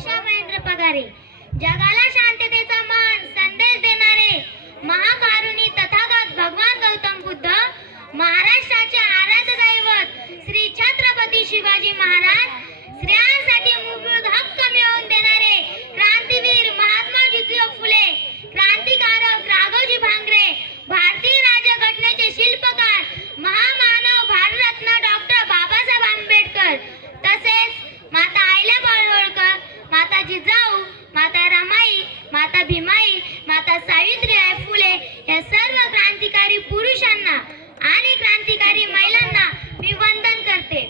उषा महेंद्र पगारे. जगाला शांततेचा मान संदेश देणारे महाकारुणी तथागत भगवान गौतम बुद्ध, महाराष्ट्राचे आराध्य दैवत श्री छत्रपती शिवाजी महाराज, स्त्रियांसाठी मूलभूत हक्क मिळवून देणारे क्रांतीवीर महात्मा ज्योतिबा फुले, क्रांतिकारक राघोजी भांगरे, भारतीय राज्यघटनेचे शिल्पकार महामानव भारतरत्न डॉक्टर बाबासाहेब आंबेडकर, तसेच माता अहिल्याबाई होळकर, माता जिजाऊ, माता रमाई, माता भीमाई, माता सावित्रीबाई फुले या सर्व क्रांतिकारी पुरुषांना आणि क्रांतिकारी महिलांना मी वंदन करते.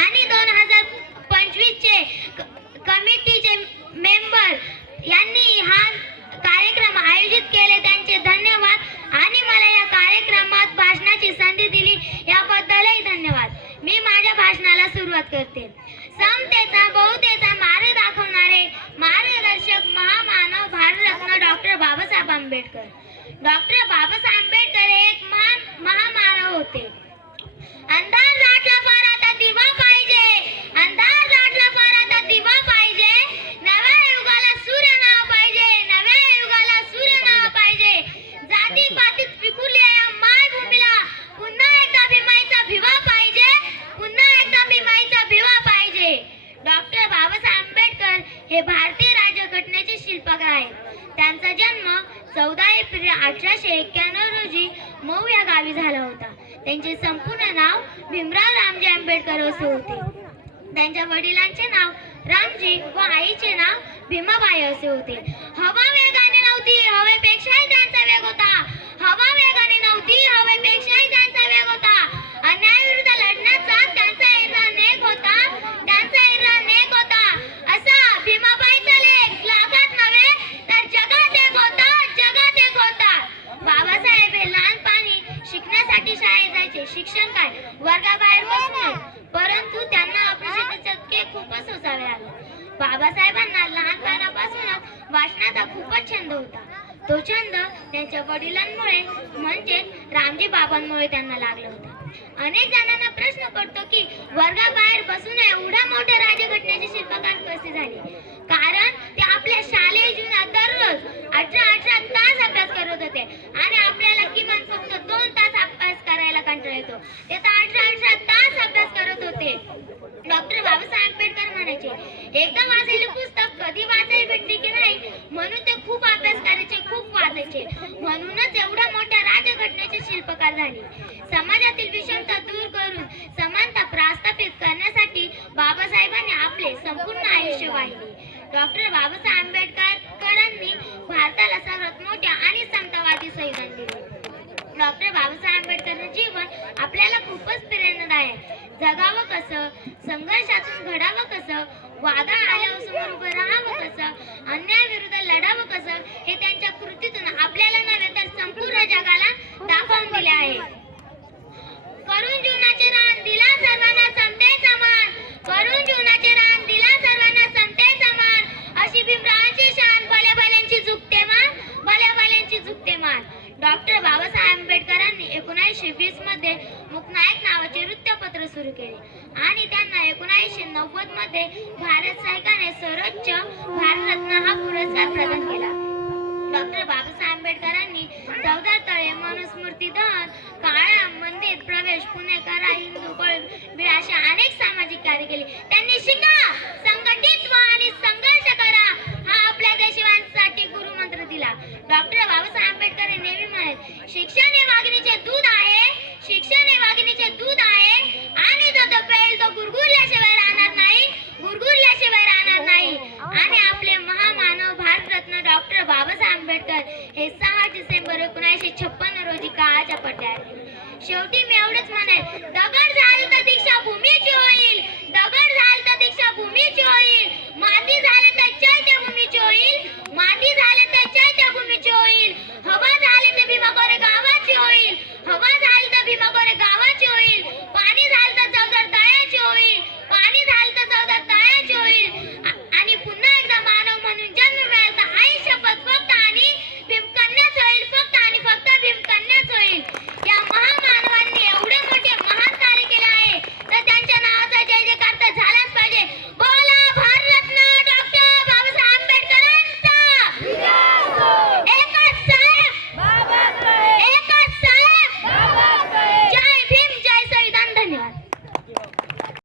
आणि 2025 चे कमिटीचे मेंबर यांनी हा कार्यक्रम आयोजित केले त्यांचे धन्यवाद. आणि मला या कार्यक्रमात भाषणाची संधी दिली याबद्दलही धन्यवाद. मी माझ्या भाषणाला सुरुवात करते. समतेचा बहुतेचा मार्ग दाखवणारे मार्गदर्शक महामानव भारतरत्न डॉक्टर बाबासाहेब आंबेडकर. डॉक्टर बाबासाहेब आंबेडकर हे एक महामानव होते. अंधार दाटला फार आता दिवा पाहिजे, अंधार दाटला फार आता दिवा पाहिजे, नव्या युगाला सूर्य नाव पाहिजे, नव्या युगाला सूर्य नाव पाहिजे. जाती पातीत विखुरल्या या मायभूमीला पुन्हा एकदा भीमाईचा भिवा पाहिजे, पुन्हा एकदा भीमाईचा भिवा पाहिजे. डॉक्टर बाबासाहेब आंबेडकर हे भारतीय राज्यघटनेचे शिल्पकार आहेत. त्यांचा जन्म 14 एप्रिल 1891 रोजी मऊ या गावी झाला होता. त्यांचे संपूर्ण नाव भीमराव रामजी आंबेडकर असे होते. त्यांच्या वडिलांचे नाव रामजी व आईचे नाव भीमाबाई असे होते. हवा वेगाने नव्हती, हवेपेक्षाही त्यांचा वेग होता. हवा वेगाने नव्हती, हवेपेक्षाही त्यांचा वेग होता. अन्यायाविरुद्ध लढण्याचा त्यांचा इरादा नेक होता, त्यांचा इरादा नेक होता. असा भीमाबाईचा लेख लाखात नव्हे तर जगात एक होता, जगात एक होता. बाबासाहेब हे लहानपणी शिकण्यासाठी शाळेत जायचे. शिक्षण काय, वर्गाबाहेर बसणे, परंतु त्यांना अपयशाचे चटके खूपच सोसावे लागले. बाबासाहेबांना लहानपणापासूनच वाचनाचा खूपच छंद होता. तो छंद त्यांच्या वडिलांमुळे म्हणजे रामजी बाबांमुळे त्यांना लागला होता. अनेक जणांना प्रश्न पडतो की वर्गाबाहेर बसून एवढ्या मोठ्या राज्यघटनेचे शिल्पकार कसे झाले. कारण ते आपल्या शालेय जीवनात दररोज 18 तास अभ्यास करत होते आणि आपल्याला किमान फक्त 2 तास अभ्यास करायला कंटाळा येतो. ते तर 18 तास अभ्यास करत होते. डॉक्टर बाबासाहेब आंबेडकर म्हणायचे, एकदा वाचलेले पुस्तक कधी वाचायला भेटले की नाही, म्हणून ते खूप अभ्यास करायचे, खूप वाचायचे. म्हणूनच एवढ्या मोठ्या राज्यघटनेचे शिल्पकार झाले. समाजातील विषमता दूर करून समानता प्रस्थापित करण्यासाठी बाबासाहेबांनी आपले संपूर्ण आयुष्य वाहिले. डॉक्टर बाबासाहेब आंबेडकरांनी भारताला सर्वात मोठ्या आणि समतावादी संविधान दिले. डॉक्टर बाबासाहेब आंबेडकरांचे जीवन आपल्याला खूपच प्रेरणादायक. जगावं कसं, संघर्षातून घडावं कसं, वादळ आल्यावर समोर उभं राहावं कसं, अन्यायाविरुद्ध लढावं कसं, हे त्यांच्या कृतीतून आपल्याला नव्हे तर संपूर्ण जगाला दाखवून दिले आहे. करून जीवनाचे रान दिला सर्वांना समतेचा मान, करून जीवनाचे रान दिला सर्वांना समतेचा मान. अशी भीमरावांची शान, भल्या झुकते मान, भल्या झुकते मान. डॉक्टर बाबासाहेब आंबेडकरांनी 1920 मध्ये मुकनायक नावाचे वृत्तपत्र सुरू केले आणि त्यांना 1990 मध्ये भारत सरकारने सर्वोच्च भारतरत्न हा पुरस्कार प्रदान केला. डॉक्टर बाबासाहेब आंबेडकरांनी 14 तळे, मनुस्मृती दहन, काळा मंदिर प्रवेश, पुणे करा, हिंदू बीड असे अनेक सामाजिक कार्य केले. त्यांनी शिका, संघटित व्हा आणि संघर्ष करा हा आपल्या देशवासीयांसाठी गुरुमंत्र दिला. डॉक्टर बाबासाहेब आंबेडकर नेहमी म्हणाले, शिक्षण हे वाघिणीचे दूध